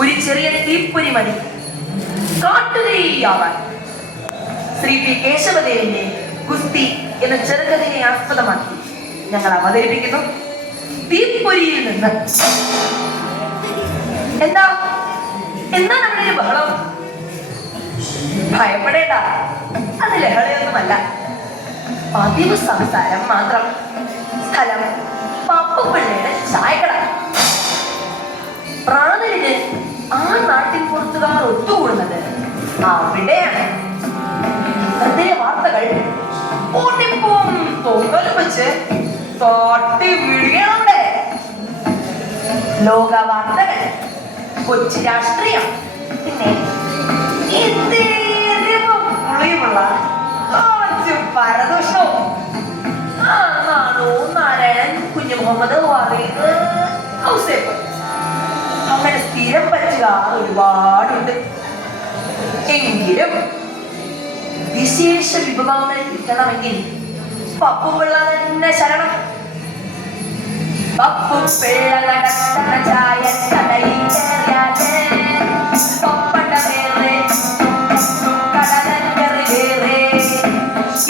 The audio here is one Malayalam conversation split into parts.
ഒരു ചെറിയ തീപ്പൊരി മതി കാട്ടുതീയാവാൻ. ശ്രീ പി കേശവദേവന്റെ ഗുസ്തി എന്ന ചെറുകഥയെ ആസ്പദമാക്കി ഞങ്ങൾ അവതരിപ്പിക്കുന്നു തീപ്പൊരിയിൽ നിന്ന്. എന്താ നമ്മുടെ ഒരു ബഹളം? ഭയപ്പെടേണ്ട, അത് ലഹളയൊന്നുമല്ല, പതിവ് സംസാരം മാത്രം. സ്ഥലം പപ്പുപിള്ളയുടെ ചായക്കട. പ്രാതലിന് ആ നാട്ടിൻ പുറത്തുകാർ ഒത്തുകൂടുന്നത് അവിടെയാണ്. ഇന്നത്തെ വാർത്തകൾ ഓട്ടിപ്പും തൊങ്ങലും വെച്ച് തോട്ടി വിഴുകണവിടെ. ലോക വാർത്തകൾ, കൊച്ചു രാഷ്ട്രീയം, പിന്നെ പുളിയുമുള്ള പരദൂഷണവും. നാണു, നാരായണൻ, കുഞ്ഞു മുഹമ്മദ്, വാറീദ്, ഔസേപ്പ്, അങ്ങനെ സ്ഥിരം പറ്റുക ഒരുപാടുണ്ട്. എങ്കിലും വിശേഷ വിഭവങ്ങൾ കിട്ടണമെങ്കിൽ പപ്പുപിള്ള തന്നെ ശരണം. പപ്പുപിള്ള നടത്തണ ചായക്കടയിൽ കയറിയാലേ പപ്പട വേറെ കടലക്കറി വേറെ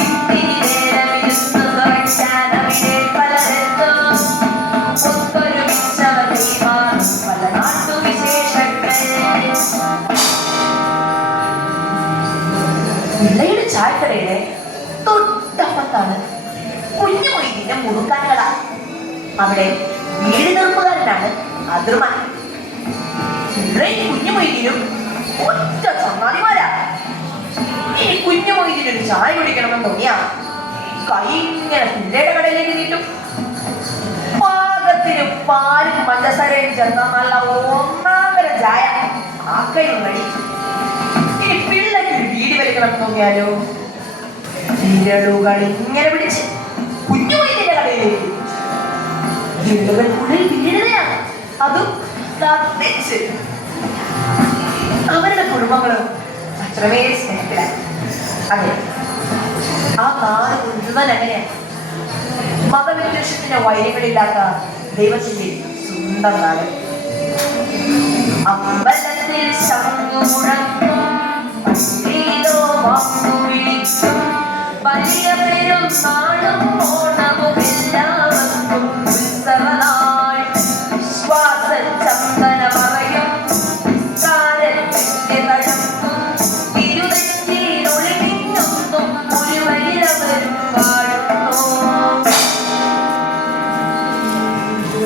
ഇത്തിരി നേരമിരുന്ന് നിറയ്ക്കാൻ അവിടെ പലരെത്തും. ഒത്തൊരു മിച്ചവർ പല നാട്ടുവിശേഷങ്ങൾ. പിള്ളയുടെ ചായക്കടയുടെ തൊട്ടപ്പത്താണ് കുഞ്ഞു മൊയ്തീന്റെ മുറുക്കാൻ കട. അവിടെ വീട് നിർമ്മുകാരനാണ് അതിർമാൻ. കുഞ്ഞു മൊയ്തീനും ഒറ്റ ചങ്ങാതിമാരാ. ഈ കുഞ്ഞു മൊയ്തീനൊരു ചായ കുടിക്കണമെന്ന് തോന്നിയാ കൈ ഇങ്ങനെ പിള്ളയുടെ കടയിലേക്ക് നീട്ടും. പാകത്തിന് പാലും പഞ്ചസാരയും ചേർന്ന നല്ല ഒന്നാമര ചായ ആ കൈയും വഴി. ഇനി പിള്ളയ്ക്ക് ഒരു വീട് വലിക്കണമെന്ന് തോന്നിയാലോ വിരലുകൾ ഇങ്ങനെ പിടിച്ച് കുഞ്ഞു മൊയ്തീന്റെ കടയിലേക്ക്. വിരലുകൾക്കുള്ളിൽ വീഴുകയാണ്, അതും കത്തിച്ച്. അവരുടെ കുടുംബങ്ങളും അത്രമേൽ സ്നേഹത്തിലാണ്. അതെ, ആ നാട് മുഴുവൻ അങ്ങനെയാണ്. മതവിദ്വേഷത്തിന്റെ വൈര്യങ്ങളില്ലാത്ത ദൈവത്തിന്റെ സ്വന്തം നാട്. അമ്പലത്തിൽ ശംഖു മുഴങ്ങും, പള്ളിയിലോ വാക്കു വിളിക്കും, വലിയ പെരുന്നാളും ഓണവും എല്ലാവർക്കും ഉത്സവനാൾ. ശ്വാസ ചന്ദന മറയും കാരത്തിന്റെ തഴക്കും തിരുവെറ്റിയിലൊളിമിഞ്ഞൊന്നും ഒരു വലിയവരും വാഴുന്നു.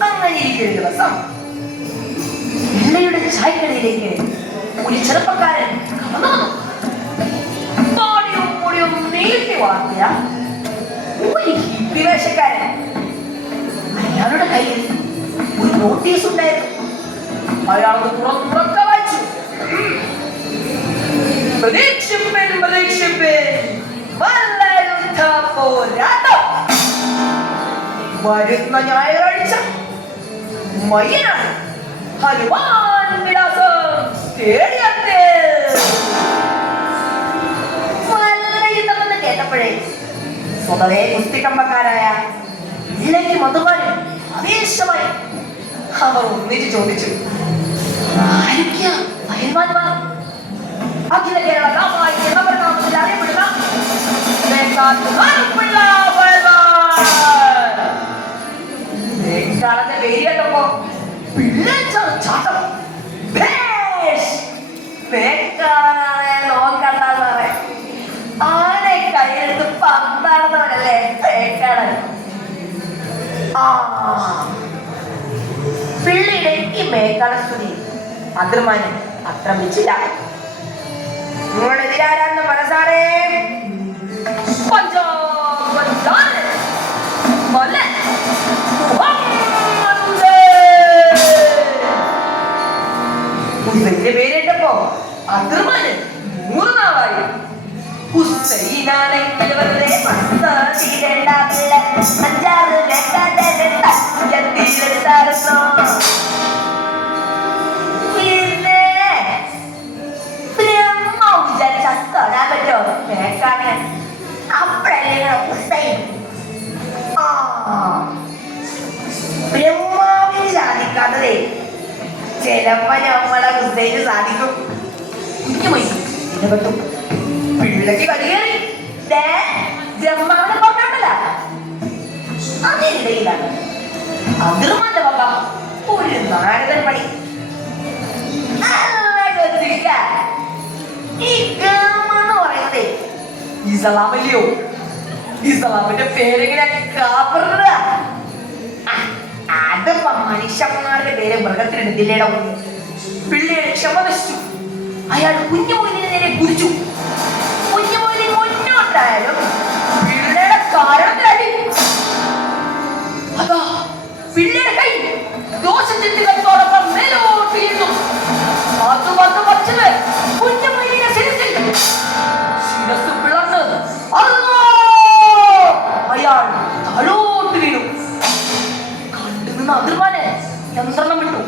അങ്ങനെ ഇരിക്കുന്ന ദിവസം പിള്ളയുടെ ചായക്കടയിലേക്ക് ഒരു ചെറുപ്പക്കാരൻ കടന്നു വന്നു. പാടിയും നീട്ടി വാർത്തിയ ഒരു ഹിന്ദിവേഷക്കാരൻ. അയാളുടെ കയ്യിൽ ഒരു നോട്ടീസ് ഉണ്ടായിരുന്നു. അയാൾ തുറക്കെ വായിച്ചു. വരുന്ന ഞായറാഴ്ച മയ്യനാണ് ഹനുമാൻ വിലാസം സ്റ്റേഡിയത്തിൽ. കേട്ടപ്പോഴേ സ്വതവേ കുസ്തിക്കമ്പക്കാരായ ഇല്ലെങ്കിൽ മധുവാനും അവേശമായി അവർ ഒന്നിച്ച് ചോദിച്ചു, അഖില കേരള നാമത്തിൽ അറിയപ്പെടുന്ന പേര് കേട്ടപ്പോ പിള്ളേ ചാട്ടം. നോക്കണ്ട സാറേ, ആനെ കയ്യെടുത്ത് പന്താടുന്നവനല്ലേ പേക്കാടൻ. പിള്ളിയുടെ ഈ മേക്കാട സ്തുതി അതിർമാനും അത്ര മിച്ചില്ല. നിങ്ങളെതിരാരാന്ന് മനസ്സാറേ വലിയ പേരിട്ടപ്പോ അതിർമാന് 3 നാളായി. ഹുസൈനാണെങ്കിൽ വെറുതെ തീരണ്ടാവില്ല, 5-6 വെക്കാതെടുത്തായിരുന്നു. പിന്നെ വിചാരിച്ച തൊടാൻ പറ്റുമോ കേൾക്കാന്? അപ്പഴല്ലേ ഹുസൈൻ. ചിലപ്പോ നമ്മളെ ഹുസൈന് സാധിക്കും. കുഞ്ഞുമൊഴി ഇടപെട്ടു. പിള്ളക്ക് കടിയേറി ജമ്മാവിനെ പറഞ്ഞോണ്ടല്ല. അതിനിടയിലാണ് അതിർമാന്റെ വക ഒരു നാരദൻ പണി. ഈ ഗാമെന്ന് പറയുന്നത് ഇസ്ലാമല്ലയോ? ഇസ്ലാമിന്റെ പേരെങ്ങനെ കാപ്പറുക? അതിപ്പോ മനുഷ്യന്മാരുടെ പേര് മൃഗത്തിനെടുത്തില്ലേടോ. പിള്ളേരെ ക്ഷമ നശിച്ചു. അയാൾ കുഞ്ഞുമൊയിലിന് നേരെ കുതിച്ചു. കുഞ്ഞുമൊയിലിന് മുന്നോട്ടായാലും പിള്ളേരുടെ കാരണത്തിലടി. അതാ പിള്ളേരുടെ കൈ ദോഷചിന്തകളോടൊപ്പം മേലോട്ട് വീഴുന്നു. അത് വന്ന് വച്ചത് കുഞ്ഞുമൊയിലിനെ ശിരസിൽ. ശിരസ് പിളർന്ന് അയാൾ താഴോട്ട് വീണു. കണ്ടുനിന്ന അതിർമാനെ യന്ത്രണം വിട്ടു.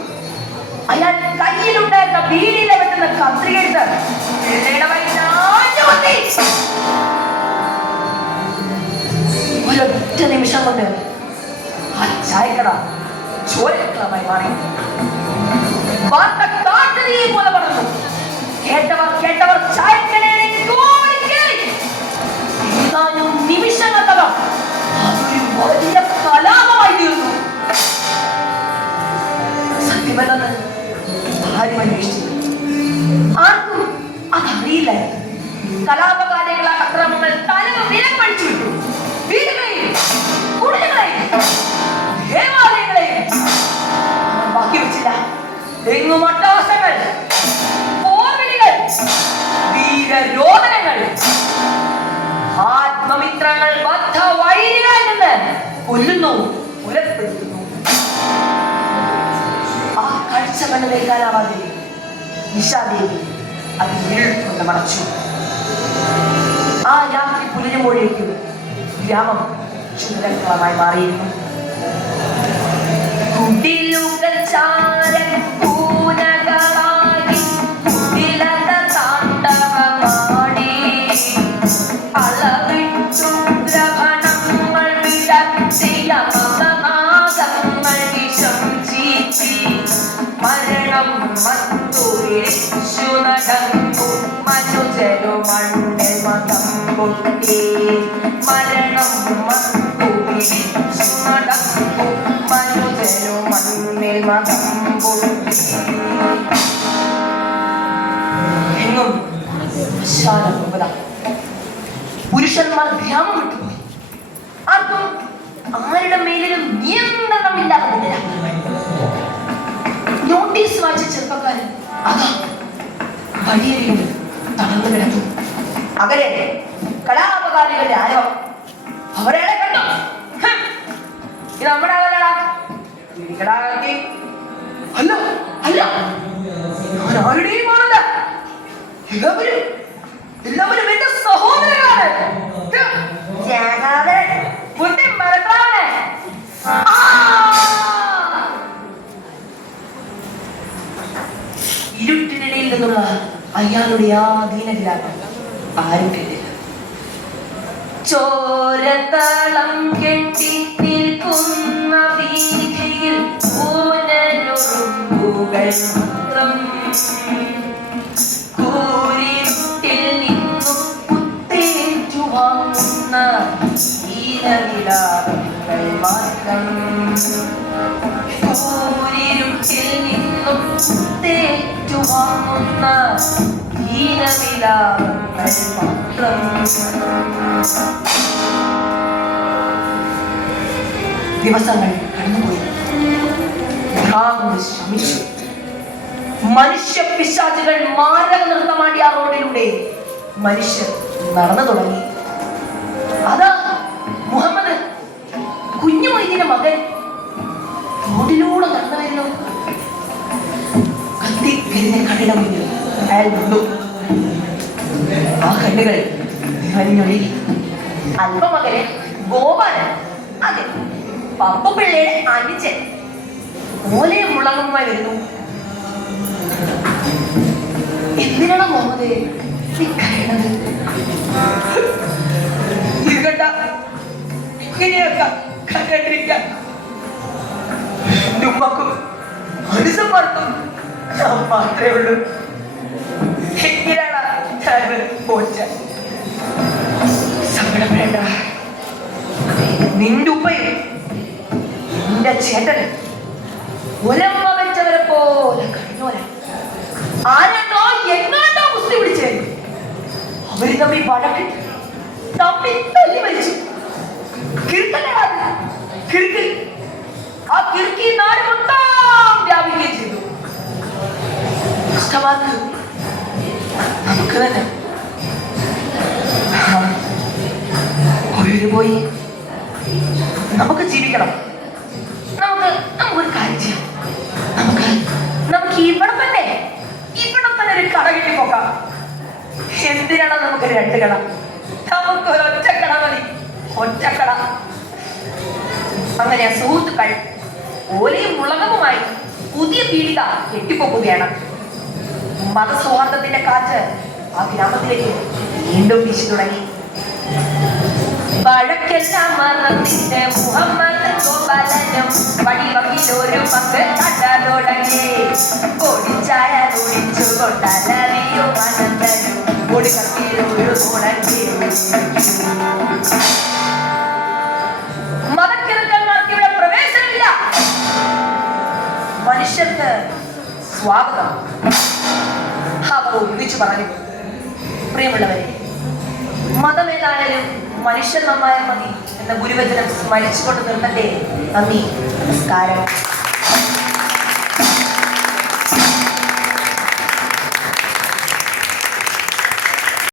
അയാൾ കയ്യിലുണ്ടായിരുന്ന ബീഡിയിലെ വെട്ടുന്ന കത്രിക എടുത്ത് പിള്ളയുടെ വയറ്റിനാഞ്ഞുകൊത്തി. ഒരൊറ്റ നിമിഷം കൊണ്ട് ആ ചായക്കട ചോരക്കളമായി മാറി. വാർത്ത കാട്ടുതീയെ പോലെ പടർന്നു. കേട്ടവർ ചായക്കടയിലേക്ക് ഓടിക്കേറി. ഏതാനും നിമിഷങ്ങൾക്കകം അതൊരു വലിയ കലാപമായി തീർന്നു. സത്യമെന്ന് ആരും അന്വേഷിച്ചു. ആർക്കും അതറിയില്ല. കലാപകാരികളെ അക്രമങ്ങൾ തലവ് വിലപ്പഴിച്ചു വിട്ടു. വീടുകളെയും കുടിലുകളെയും ദേവാലയങ്ങളെയും ബാക്കി വെച്ചില്ല. എങ്ങും അട്ടഹാസങ്ങൾ, പോർവിളികൾ, വീരരോധനങ്ങൾ. ആത്മമിത്രങ്ങൾ ബദ്ധ വൈരികളിൽ നിന്ന് കൊല്ലുന്നു, കൊലപ്പെടുത്തുന്നു. ആ കാഴ്ച കണ്ടു നിൽക്കാനാവാതെ നിശാദേവി അത് കൊണ്ട് മറച്ചു. ആ രാത്രി പുലരുമ്പോഴേക്കും ഗ്രാമം ചുരക്കളമായി മാറിയിരുന്നു. കുടിലുകൾ ചാരൻ പൂനകളായി കുടിലക താണ്ഡവമാടി. അളവിട്ടു ദ്രവണങ്ങൾ വിടർത്തിയ മതനാദങ്ങൾ വിഷം ചീറ്റി. മരണം മത്തു വിളിച്ചു നടന്നു മനുജരു മണ്ണിൽ മതം പൊട്ടി. മരണം മത്തു വിളിച്ചു നടന്നു മനുജരു മണ്ണിൽ മതം പൊട്ടി. എങ്ങും പുരുഷന്മാർ ഗ്രാമം വിട്ടുപോയി. ആർക്കും ആരുടെ മേലിലും നിയന്ത്രണമില്ലാതെ നോട്ടീസ് വായിച്ച ചെറുപ്പക്കാരൻ അതാ വഴിയരികിൽ തളർന്നു കിടന്നു. അകലെ കലാപകാരികളുടെ ആരവം. അവരെ കണ്ടു. ഇത് നമ്മുടെ ആളല്ലടാ. അല്ല അല്ല, ഞാൻ ആരുടെയും ആളല്ല. എല്ലാവരും എന്റെ സഹോദരനാണ്. ഇരുട്ടിനിടയിൽ നിന്നുള്ള അയാളുടെ ആ ദീനവിലാപം ആരും കേട്ടില്ല. ചോരത്തളം കെട്ടി നിൽക്കുന്ന വീഥിയിൽ ഊനനുറുമ്പുകൾ മാത്രം. കൂരിരുട്ടിൽ നിന്നും കുത്തേറ്റു വാങ്ങുന്ന ദീനവിലാപങ്ങൾ മാത്രം. കൂരിരുട്ടിൽ നിന്നും കുത്തേറ്റു വാങ്ങുന്ന ദീനവിലാപങ്ങൾ മാത്രം. ദിവസങ്ങൾ കടന്നുപോയി. ശ്രമിച്ചു. മനുഷ്യ പിശാചുകൾ മാരക നൃത്തമാടി ആ റോഡിലൂടെ മനുഷ്യർ നടന്നു തുടങ്ങി. അതാ മുഹമ്മദ്, കുഞ്ഞുമൊയ്തീന്റെ മകൻ, റോഡിലൂടെ നടന്നു വരുന്നു. കത്തിക്കരിഞ്ഞ കണ്ണിട മുന്നിൽ അയാൾ വന്നു. ആ കണ്ണുകൾ നിറഞ്ഞൊഴുകി. അല്പമകനെ ഗോപാലൻ, അതെ പപ്പുപിള്ളയുടെ അനുജൻ, ഓലയും മുളകുമായി വരുന്നു. എന്തിനാണ് മുഹമ്മദ് നീ കരയണത്? ഇങ്ങനെയൊക്കെ കണ്ടിരിക്കാൻ എന്റെ ഉമ്മക്കും അനുസന്മാർക്കും മാത്രമേ ഉള്ളൂ. എങ്ങനെയാണ് സങ്കടപ്പെടേണ്ട. നിന്റെ ഉപ്പയും നിന്റെ ചേട്ടനും ഒരമ്മ വെച്ചവരെ പോലെ കഴിഞ്ഞോരാ. ആരെന്നോ എങ്ങാണ്ടോ കുസ്തി പിടിച്ചേ. അവര് തമ്മിൽ വഴക്കിട്ട് തമ്മിൽ തല്ലി മരിച്ചു. കിറുക്കൽ ആ കിറുക്കി നാട് മൊത്തം വ്യാപിക്കുകയും ചെയ്തു. കഷ്ടമാക്ക് നമുക്ക് തന്നെ. പോയി നമുക്ക് ജീവിക്കണം. നമുക്കൊരു കാര്യം ചെയ്യാം. നമുക്ക് ഇവിടെ തന്നെ ഒരു കട കെട്ടി പോക്കാം. എന്തിനാണ് നമുക്ക് രണ്ട് കട? നമുക്ക് ഒരു ഒറ്റക്കട മതി. ഒറ്റക്കട. അങ്ങനെ സുഹൃത്തുക്കൾ ഓലയും മുളകവുമായി പുതിയ പീടിക കെട്ടിപ്പോക്കുകയാണ്. മതസൗഹാർദ്ദത്തിന്റെ കാറ്റ് ആ ഗ്രാമത്തിലേക്ക് വീണ്ടും വീശി തുടങ്ങി. വഴക്കെല്ലാം മറന്നിട്ട് മുഹമ്മദ് ഗോപാലനും വടിവക്കിലൊരു പങ്ക് കട തുടങ്ങി. ഓടിച്ചായ ഒടിച്ചു കൊണ്ടലറിയോ അനന്തനും ഒടുക്കത്തിലൊരു തുടങ്ങി. മതക്കിറക്കങ്ങൾക്ക് ഇവിടെ പ്രവേശനമില്ല. മനുഷ്യർക്ക് സ്വാഗതം. അവർ ഒന്നിച്ചു പറഞ്ഞു. പ്രിയമുള്ളവരെ, മതമേതായാലും മനുഷ്യൻ നന്നായാൽ മതി എന്ന ഗുരുവചനം സ്മരിച്ചുകൊണ്ട് നിർത്തട്ടെ. നന്ദി, നമസ്കാരം.